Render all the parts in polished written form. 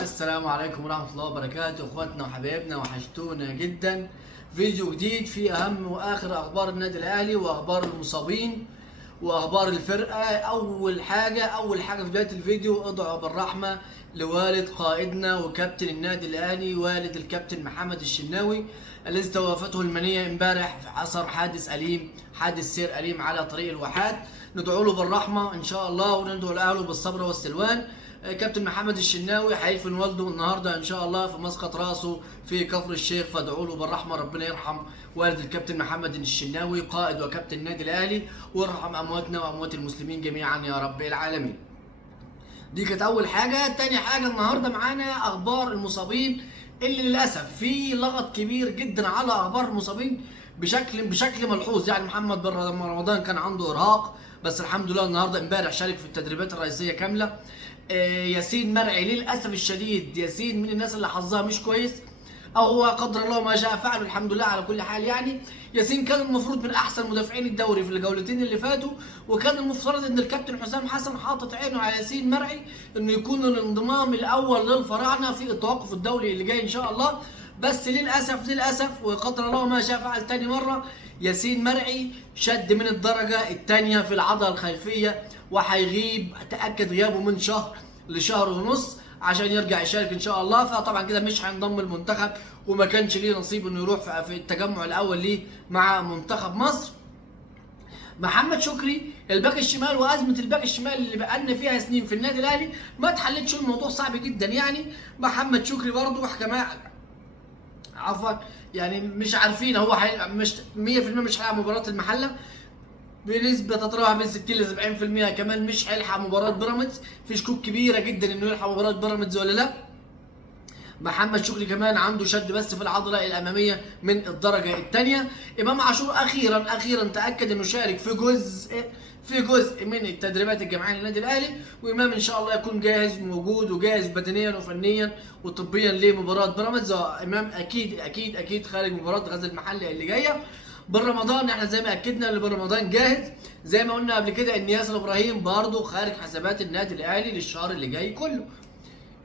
السلام عليكم ورحمة الله وبركاته، اخواتنا وحبايبنا، وحشتونا جدا. فيديو جديد فيه اهم واخر اخبار النادي الاهلي واخبار المصابين واخبار الفرقة. اول حاجة في بداية الفيديو ادعوا بالرحمة لوالد قائدنا وكابتن النادي الاهلي، والد الكابتن محمد الشناوي الذي توافته المنية امبارح في عصر حادث سير أليم على طريق الواحات. ندعو له بالرحمة ان شاء الله، وندعو لاهله بالصبر والسلوان. كابتن محمد الشناوي هيدفن والده النهارده ان شاء الله في مسقط راسه في كفر الشيخ، فادعوا له بالرحمه. ربنا يرحم والد الكابتن محمد الشناوي قائد وكابتن النادي الاهلي، ويرحم امواتنا واموات المسلمين جميعا يا رب العالمين. دي كانت اول حاجه. تاني حاجه النهارده معانا اخبار المصابين، اللي للاسف في لغط كبير جدا على اخبار المصابين بشكل ملحوظ. يعني محمد بن رمضان كان عنده ارهاق، بس الحمد لله النهارده امبارح شارك في التدريبات الرئيسيه كامله. ياسين مرعي للاسف الشديد، ياسين من الناس اللي حظها مش كويس، او هو قدر الله ما شاء فعل، الحمد لله على كل حال. يعني ياسين كان المفروض من احسن مدافعين الدوري في الجولتين اللي فاتوا، وكان المفترض ان الكابتن حسام حسن حاطط عينه على ياسين مرعي انه يكون الانضمام الاول للفراعنه في التوقف الدولي اللي جاي ان شاء الله. بس للاسف وقدر الله ما شاء فعل، تاني مره ياسين مرعي شد من الدرجه الثانيه في العضله الخلفيه، وهيغيب، تاكد غيابه من شهر لشهر ونص عشان يرجع يشارك ان شاء الله. فطبعا كده مش هينضم المنتخب، وما كانش ليه نصيب انه يروح في التجمع الاول ليه مع منتخب مصر. محمد شكري الباك الشمال، وازمه الباك الشمال اللي بقالنا فيها سنين في النادي الاهلي ما اتحلتش، الموضوع صعب جدا. يعني محمد شكري برضه كمان عفوا، يعني مش عارفين هو مش 100% مش هيلعب مباراه المحله، بنسبة تتراوح بين 60 ل 70%. كمان مش هيلحق مباراة بيراميدز، في شكوك كبيرة جدا انه يلحق مباراة بيراميدز ولا لا. محمد شكري كمان عنده شد بس في العضلة الأمامية من الدرجة الثانية. إمام عاشور أخيرا تأكد انه شارك في جزء من التدريبات الجماعية للنادي الأهلي، وإمام إن شاء الله يكون جاهز موجود وجاهز بدنيا وفنيا وطبيا لمباراة بيراميدز. إمام أكيد خارج مباراة غزل المحلة اللي جاية. بن رمضان احنا زي ما اكدنا ان بن رمضان جاهز، زي ما قلنا قبل كده ان ياسر ابراهيم برضه خارج حسابات النادي الاهلي للشهر اللي جاي كله.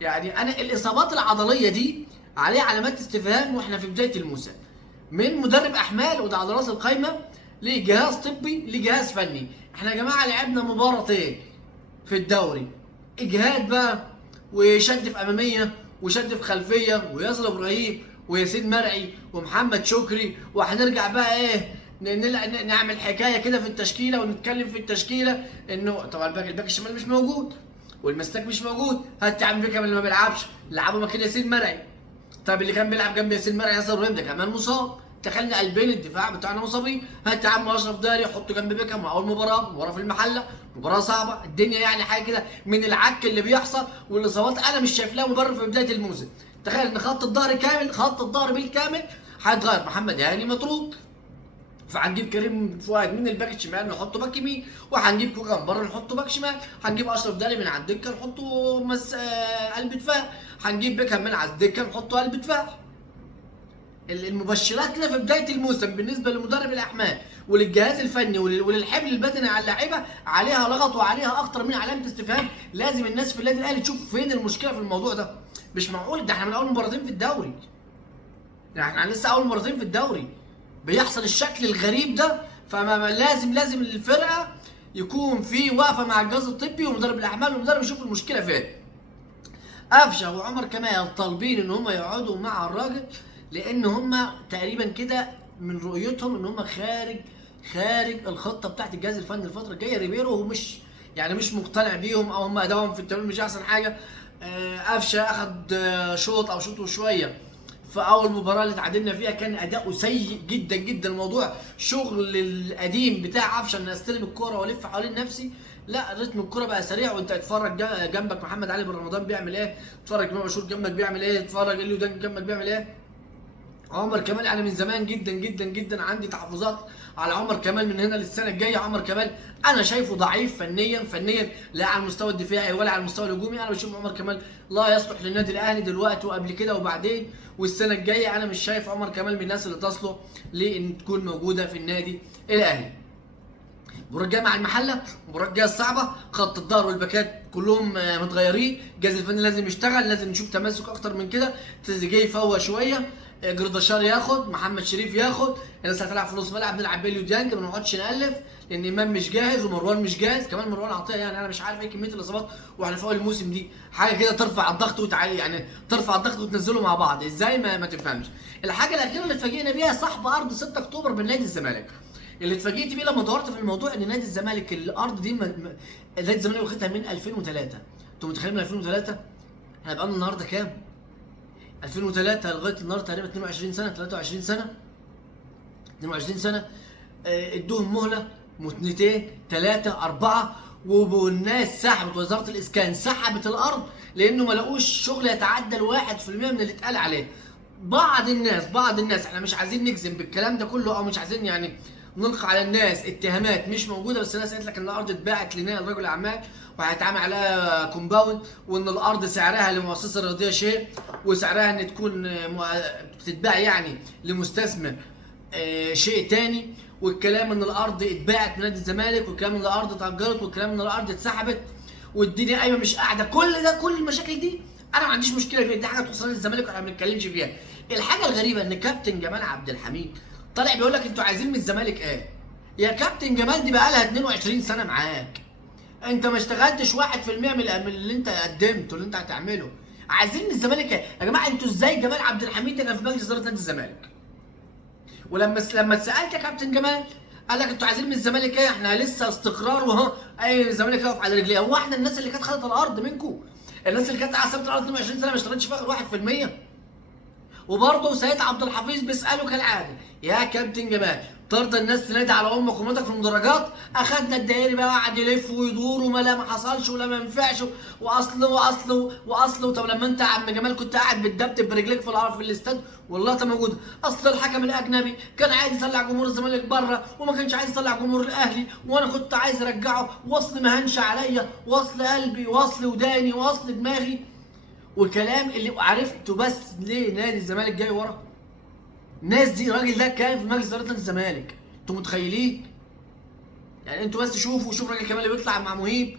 يعني انا الاصابات العضليه دي عليها علامات استفهام، واحنا في بدايه الموسم، من مدرب احمال وده على راس القايمه، لجهاز طبي لجهاز فني. احنا يا جماعه لعبنا مباراتين في الدوري، اجهاد بقى وشد في اماميه وشد في خلفيه، وياسر ابراهيم وياسين مرعي ومحمد شكري، وهنرجع بقى ايه نعمل حكايه كده في التشكيله ونتكلم في التشكيله انه طبعا الباك الشمال مش موجود والمساك مش موجود. هات يا عم بيكهام اللي ما بيلعبش لعبه مكان ياسين مرعي. طب اللي كان بيلعب جنب ياسين مرعي ياسر ابراهيم ده كمان مصاب، تخيلنا قلبين الدفاع بتاعنا مصابين. هات يا عم اشرف داري حطه جنب بيكهام، اول مباراه في المحله، مباراه صعبه الدنيا، يعني حاجه كده من العك اللي بيحصل والاصابات انا مش شايف لها مبرر في بدايه الموسم. تخيل ان خط الظهر بالكامل هيتغير، محمد هاني مطرود، فهنجيب كريم فؤاد من الباك الشمال نحطه باك يمين، وهنجيب كوكا من بره نحطه باك شمال، هنجيب اشرف داري من على الدكه نحطه قلب دفاع، هنجيب بيكهام من على الدكه نحطه قلب دفاع. المبشرات كده في بدايه الموسم بالنسبه لمدرب الاحمال وللجهاز الفني وللحمل البدني على اللعيبه عليها لغط وعليها اكتر من علامه استفهام. لازم الناس في النادي الاهلي تشوف فين المشكله في الموضوع ده. مش معقول ده احنا من اول مباراتين في الدوري، يعني احنا لسه اول مرتين في الدوري بيحصل الشكل الغريب ده. فما لازم الفرقه يكون في وقفه مع الجهاز الطبي ومدرب الاحمال والمدرب يشوف المشكله فين. قفشه وعمر كمال طالبين ان هم يقعدوا مع الراجل، لان هم تقريبا كده من رؤيتهم ان هم خارج الخطه بتاعت الجهاز الفني الفتره الجايه. ريبيرو مش يعني مش مقتنع بيهم، او هم ادائهم في التمرين مش احسن حاجه. قفشه اخد شوط او شوط وشويه في اول مباراه اللي تعادلنا فيها، كان اداؤه سيء جدا. الموضوع شغل القديم بتاع قفشه ان استلم الكوره والف حوالين نفسي، لا رتم الكوره بقى سريع، وانت اتفرج جنبك محمد علي بن رمضان بيعمل ايه، اتفرج امام عاشور جنبك بيعمل ايه، اتفرج اليو دانج جنبك بيعمل ايه. عمر كمال انا من زمان جدا عندي تحفظات على عمر كمال من هنا للسنه الجايه. عمر كمال انا شايفه ضعيف فنيا لا على المستوى الدفاعي ولا على المستوى الهجومي. انا بشوف عمر كمال لا يصلح للنادي الاهلي دلوقتي وقبل كده وبعدين والسنه الجايه. انا مش شايف عمر كمال من الناس اللي تصلح لان تكون موجوده في النادي الاهلي. المباراه الجايه مع المحله، المباراه الجايه الصعبه، خط الظهر والباكات كلهم متغيرين، الجهاز الفني لازم يشتغل، لازم نشوف تماسك اكتر من كده، تريزيجيه يفوق شويه، جردشار ياخد، محمد شريف ياخد، الناس هتلعب في نص ملعب نلعب بيليو ديانج، ما نقعدش نالف لان امام مش جاهز ومروان مش جاهز، كمان مروان عطيه يعني انا مش عارف ايه كميه الاصابات واحنا في اول الموسم دي، حاجه كده ترفع الضغط وتعالي يعني ترفع الضغط وتنزله مع بعض ازاي ما تفهمش. الحاجه الاخيره اللي اتفاجئنا بيها صاحب ارض 6 اكتوبر من نادي الزمالك. اللي اتفاجئت بيه لما دورت في الموضوع ان نادي الزمالك الارض دي نادي الزمالك واخدها من 2003. انتوا متخيلين من 2003؟ احنا بقى لنا النهارده كام؟ 2003 لغايه النهارده تقريبا 22 سنه 23 سنه 22 سنه. ادوهم مهله متنتين 3 4 والناس سحبت، وزاره الاسكان سحبت الارض لانه ما لقوش شغل يتعدى ال 1% من اللي اتقال عليه. بعض الناس احنا مش عايزين نجزم بالكلام ده كله او مش عايزين يعني نلقي على الناس اتهامات مش موجوده، بس الناس قالت لك ان الارض اتباعت لرجل اعمال وهيتعمل عليها كومباوند، وان الارض سعرها لمؤسسه رياضيه شيء، وسعرها ان تكون بتتباع يعني لمستثمر شيء تاني، والكلام ان الارض اتباعت من نادي الزمالك، والكلام ان الارض اتاجرت، والكلام ان الارض اتسحبت، والدنيا قايمه مش قاعده. كل المشاكل دي انا ما عنديش مشكله فيها، دي حاجه تخص نادي الزمالك واحنا ما بنتكلمش فيها. الحاجه الغريبه ان كابتن جمال عبد الحميد طالع بيقول لك انتوا عايزين من الزمالك ايه؟ يا كابتن جمال دي بقى لها 22 سنه معاك. انت ما اشتغلتش 1% من اللي انت قدمته اللي انت هتعمله. عايزين من الزمالك ايه؟ يا جماعه انتوا ازاي جمال عبد الحميد ده كان في مجلس اداره نادي الزمالك؟ لما اتسالت يا كابتن جمال قال لك انتوا عايزين من الزمالك ايه؟ احنا لسه استقرار وها اي الزمالك يقف على رجليه. هو احنا الناس اللي كانت خدت الارض منكم؟ الناس اللي كانت قاعده الارض 22 سنه ما اشتغلتش فيها غير 1%؟ وبرضه سيد عبد الحفيظ بيساله كالعاده يا كابتن جمال ترضى الناس تنادي على امك وامتك في المدرجات؟ اخدنا الدائري بقى وقعد يلف ويدور وما لا ما حصلش ولا ما ينفعش واصل طب لما انت يا عم جمال كنت قاعد بتدبدب برجليك في الارض في الاستاد واللقطه موجوده، اصل الحكم الاجنبي كان عايز يطلع جمهور الزمالك بره وما كانش عايز يطلع جمهور الاهلي وانا كنت عايز ارجعه، واصل ما هنش عليا، واصل قلبي، واصل وداني، واصل دماغي، وكلام اللي عرفته بس ليه نادي الزمالك جاي ورا. الناس دي الراجل ده كان في مجلس اداره نادي الزمالك، انتوا متخيلين؟ يعني انتوا بس شوفوا الراجل كمان اللي بيطلع مع مهيب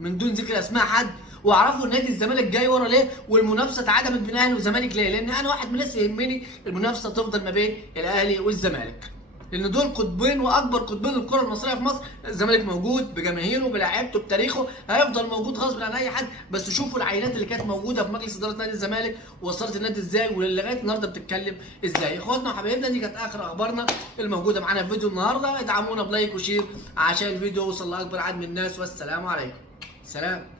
من دون ذكر اسماء حد، واعرفوا نادي الزمالك جاي ورا ليه، والمنافسه اتعدمت بين الاهلي والزمالك ليه؟ لان انا واحد من الناس يهمني المنافسه تفضل ما بين الاهلي والزمالك. لان دول قطبين واكبر قطبين الكره المصريه في مصر، الزمالك موجود بجماهيره بلاعيبته بتاريخه هيفضل موجود غصب عن اي حد، بس شوفوا العينات اللي كانت موجوده في مجلس اداره نادي الزمالك وصلت النادي ازاي ولغايه النهارده بتتكلم ازاي. اخواتنا وحبايبنا دي كانت اخر اخبارنا الموجوده معانا في فيديو النهارده، ادعمونا بلايك وشير عشان الفيديو يوصل لاكبر عدد من الناس، والسلام عليكم. سلام.